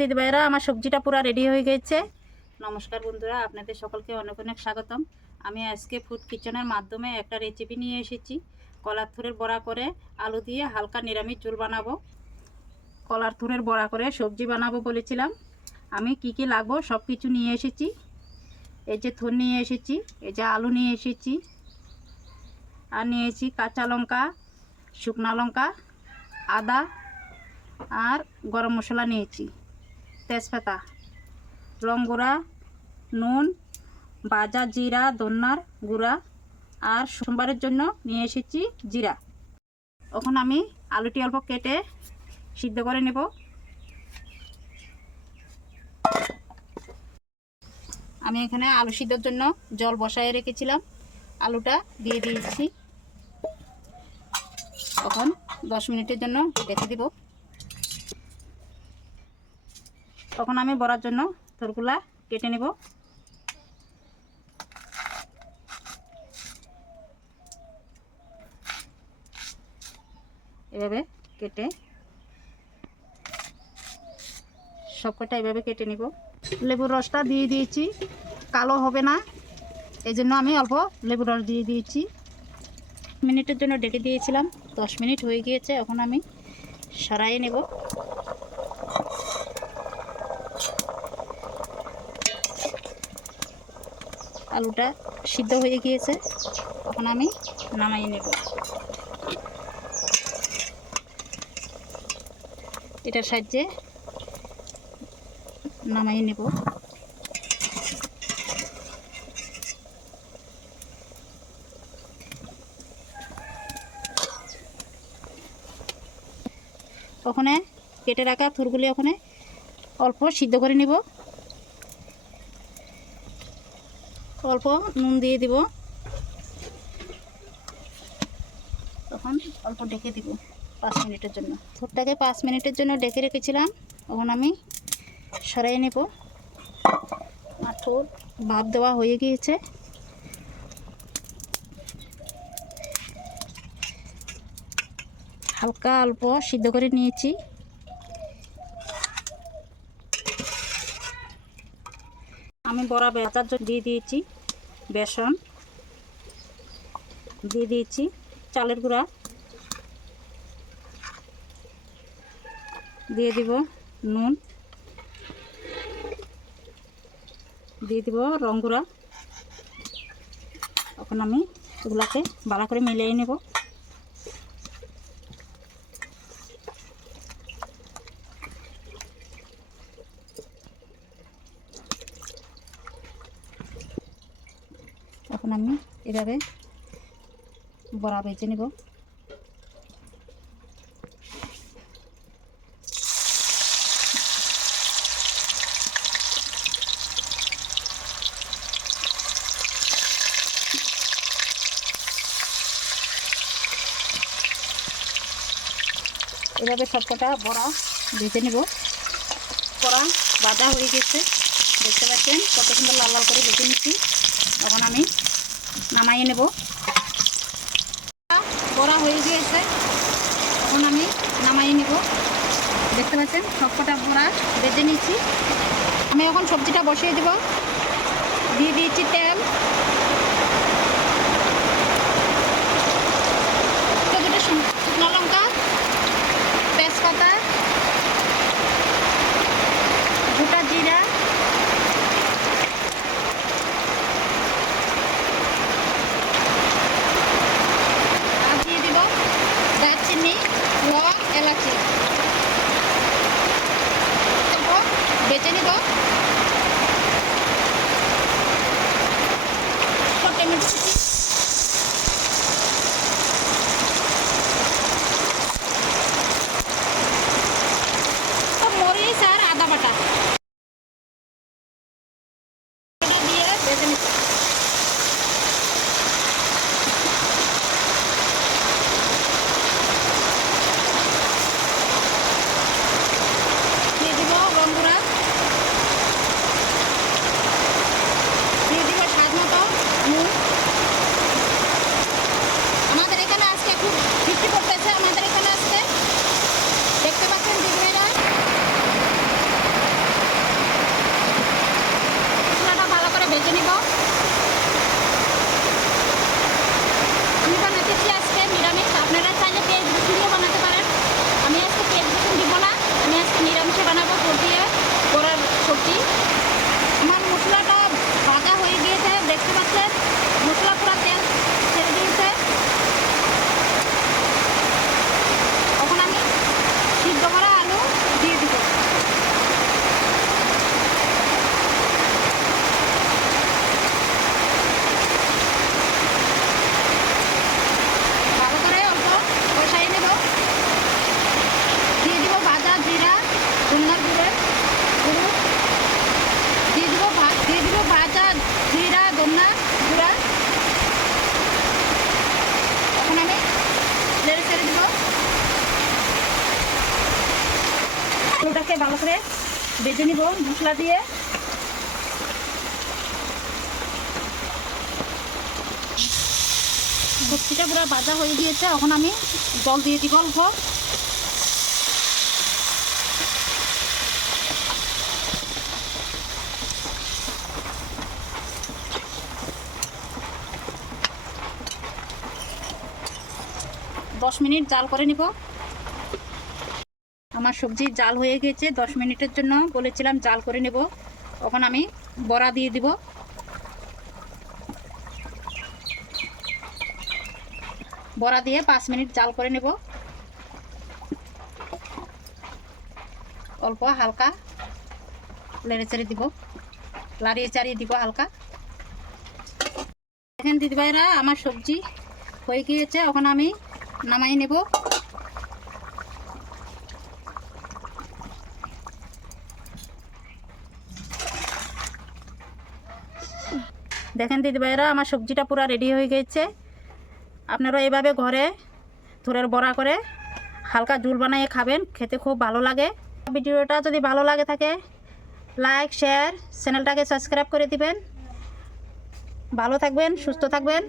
দিদি ভাইরা, আমার সবজিটা পুরো রেডি হয়ে গেছে। নমস্কার বন্ধুরা, আপনাদের সকলকে অনেক অনেক স্বাগতম। আমি আজকে ফুড কিচেনের মাধ্যমে একটা রেসিপি নিয়ে এসেছি। কলার থুরের বড়া করে আলু দিয়ে হালকা নিরামিষ ঝোল বানাবো। কলার থুরের বড়া করে সবজি বানাবো বলেছিলাম। আমি কি কি লাগবো সব কিছু নিয়ে এসেছি। এই যে থুর নিয়ে এসেছি, এই যে আলু নিয়ে এসেছি, আর নিয়েছি কাঁচা লঙ্কা, শুকনা লঙ্কা, আদা আর গরম মশলা নিয়েছি, তেজপাতা, রং গুঁড়া, নুন, ভাজা জিরা, ধন্যার গুঁড়া, আর সোমবারের জন্য নিয়ে এসেছি জিরা। এখন আমি আলুটি অল্প কেটে সিদ্ধ করে নেব। আমি এখানে আলু সিদ্ধর জন্য জল বসায় রেখেছিলাম, আলুটা দিয়ে দিয়েছি। তখন 10 মিনিটের জন্য রেখে দিব। তখন আমি বড়ার জন্য থুরগুলা কেটে নেব। এভাবে কেটে সবকটা এভাবে কেটে নিব। লেবুর রসটা দিয়ে দিয়েছি, কালো হবে না এই জন্য আমি অল্প লেবুর রস দিয়ে দিয়েছি। মিনিটের জন্য ডেকে দিয়েছিলাম, 10 মিনিট হয়ে গিয়েছে। এখন আমি সরাই নেব। আলুটা সিদ্ধ হয়ে গিয়েছে, এখন আমি নামাই নেব। এটার সাহায্যে নামাই নেব। ওখানে কেটে রাখা থুরগুলি ওখানে অল্প সিদ্ধ করে নিব। অল্প নুন দিয়ে দিব, তখন অল্প ডেকে দিব 5 মিনিটের জন্য। থুরটাকে 5 মিনিটের জন্য ডেকে রেখেছিলাম, এখন আমি সরাই নেব। আর থুর ভাপ দেওয়া হয়ে গিয়েছে। হালকা অল্প সিদ্ধ করে নিয়েছি। আমি বড়া বেচার জন্য দিয়ে দিয়েছি বেসন, দিয়ে দিয়েছি চালের গুঁড়া, দিয়ে দিব নুন, দিয়ে দিব রং গুঁড়া। এখন আমি এগুলাকে ভালো করে মিলিয়ে নেব। এখন আমি এভাবে বড়া ভেজে নেব। এভাবে সবকটা বড়া ভেজে নেব। বড়া ভাজা হয়ে গেছে, দেখতে পাচ্ছেন কত সুন্দর লাল লাল করে ভেজে নিচ্ছি। এখন আমি নামাইয়ে নেব। বড়া হয়ে গিয়েছে, এখন আমি নামাইয়ে নেব। দেখতে পাচ্ছেন সবকটা বড়া ভেজে নিচ্ছি। আমি এখন সবজিটা বসিয়ে দেব। দিয়ে দিয়েছি তেল, শুকনো লঙ্কা, তেজপাতা, গোটা জিরা, আর দিয়ে দিব দারচিনি, লং, এলাচি। তারপর বেটে নিব। মরিচ আর আদা বাটা দিয়ে বেটে নিব। দিয়ে দিব রং গুঁড়া, ভেজে নিব মশলা দিয়ে। সবজিটা পুরো ভাজা হয়ে গিয়েছে, এখন আমি জল দিয়ে দিব অল্প। দশ মিনিট জাল করে নিব। আমার সবজি জাল হয়ে গেছে, 10 মিনিটের জন্য বলেছিলাম জাল করে নেব। এখন আমি বড়া দিয়ে দিব। বড়া দিয়ে 5 মিনিট জাল করে নেব। অল্প হালকা নেড়ে চেড়ে দিব, লাড়িয়ে চাড়িয়ে দিব হালকা। দেখেন দিদিভাইরা, আমার সবজি হয়ে গিয়েছে, এখন আমি নামাই নেব। দেখেন দিদিভাইরা, আমার সবজিটা পুরো রেডি হয়ে গেছে। আপনারা এভাবে ঘরে থোড়ের বড়া করে হালকা ঝোল বানিয়ে খাবেন, খেতে খুব ভালো লাগে। ভিডিওটা যদি ভালো লাগে থাকে লাইক শেয়ার, চ্যানেলটাকে সাবস্ক্রাইব করে দিবেন। ভালো থাকবেন, সুস্থ থাকবেন।